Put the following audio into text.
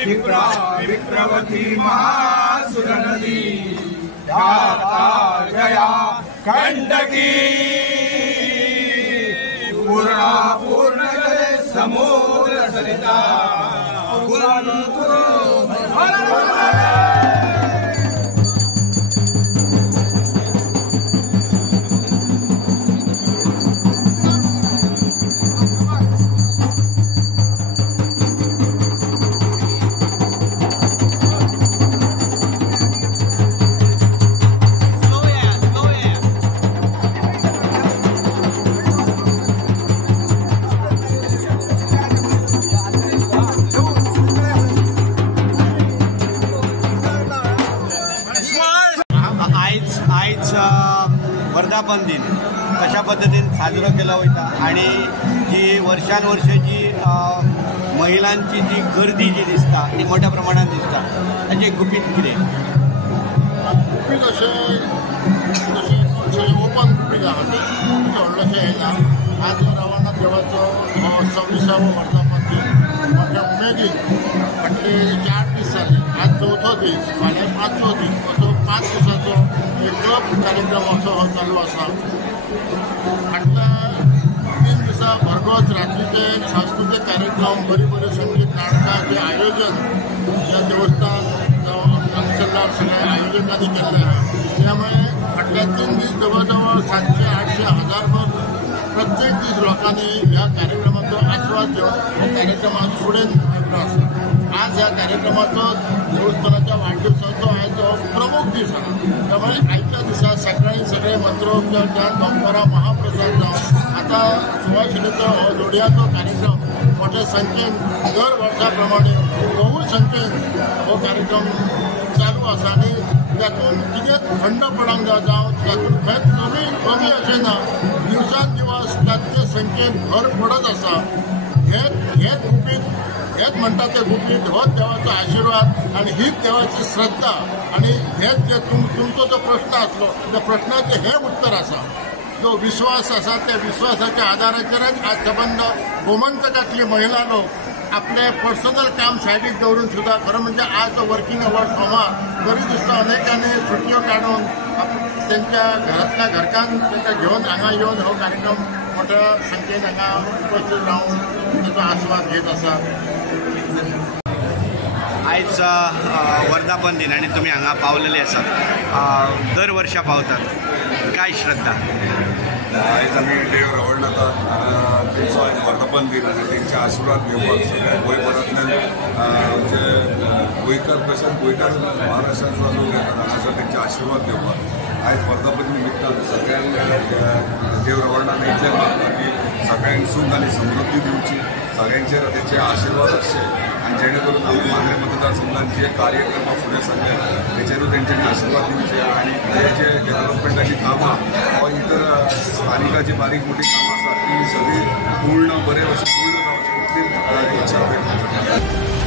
Kshipra विप्रवती महासुरनदी ख्याता Jaya Kentucky Purna पूर्ण समुद्र सरिता वर्धापन दिन कशा पद्धतीने साजरा केला होता आणि जी वर्षानुवर्षाची महिलांची जी गर्दी जी दिसता ती मोठ्या प्रमाणात दिसता ताचे गुपीत कितें गुपीत अशें ओपन गुपीत आहा तें व्हडलेशें येना आज रवाना देवाचो 26वा वर्धापन दिन मोठ्या उमेदीन फाटले 4 दीस जाले आज 4थो दीस फाल्यां 5वो दीस असो 5 दिसाचो एक कार्यक्रम असो हो चालू आसा फाटल्या 3 दिसां भरगोच रात्रीचे सांस्कृतीक कार्यक्रम बरी संगीत नाटकांचे आयोजन ह्या देवस्थान हांगसरकार सगळ्या आयोजकांनी केल्लें आहा त्यामुळे फाटल्या 3 दीस जवळ जवळ 700-800 हजार प्रत्येक दीस लोकांनी ह्या कार्यक्रमाचो आस्वाद घेवन हो कार्यक्रम आज फुडें व्हरलो आसा आज ह्या कार्यक्रमाचो देवस्थानाच्या वाडदिवसाचो आयज हो प्रमुख दीस आसा त्यामुळे आयच्या दिसा सकाळी सगळे मंत्रोपचार जावन दनपारां महाप्रसाद जावन आतां सुवासिनीचो हो जोडयाचो कार्यक्रम मोठ्या संख्येन दर वर्सा प्रमाणे बहु संख्येन हो कार्यक्रम चालू आसा आनी तातूंत कितेंच खंड पडूंक जावं तातूंत खंयच कमी अशें ना दिवसान दिवस तांचे संख्येन भर पडत आसा हेच गुपीत हेच म्हणटा ते गुपीत होच देवाचो आशिर्वाद आणि हीच देवाची श्रद्धा आणि हेच जे तुमचो जो प्रश्न आसलो त्या प्रश्नाचें हें उत्तर आसा जो विश्वास आसा त्या विश्वासाच्या आदाराचेरच आज संबंध गोमंतकातली महिला लोक आपले पर्सनल काम सायडीक दवरून सुद्धा खरं म्हणजे आज वर्किंग अवर्स सोमार बरी दिसता अनेकांनी सुटयो काढून त्यांच्या घरातल्या घरकान तांकां घेवन हांगा येवन हो कार्यक्रम मोठ्या संख्येन हांगा उपस्थित रावन ताचो आस्वाद घेत आसा आयज वर्धापन दिन आणि तुम्ही हांगा पावलेले आसात दर वर्षा पावतात काय श्रद्धा आयज आमी देव रवळनाथाक तेंचो आयज वर्धापन दिन आनी तेंचे आशिर्वाद घेवपाक सगळ्या गोंयभरांतल्यान जे गोंयकार तशेंच गोंयकार महाराष्ट्रांतलो लोक येतात हांगासर तेंचे आशिर्वाद घेवपाक आयज वर्धापन निमित्तान सगळ्यांक देव रवळनाथ इतलें मागता की सगळ्यांक सूख आनी समृद्धी दिवची सगळ्यांचेर तेंचे आशिर्वाद आसचे आनी जेणे करून आमी मांद्रे मतदारसंघात जे कार्यक्रम फुडें सरले तेचेरूय तेंच्यांनी आशिर्वाद दिवचे आनी हे जे डेव्हलपमेंटाची कामां वा इतर स्थानिकाची बारीक मोठी कामां आसात ती सगळी पूर्ण बरे भशेन पूर्ण जावची इतली इच्छा व्यक्त करता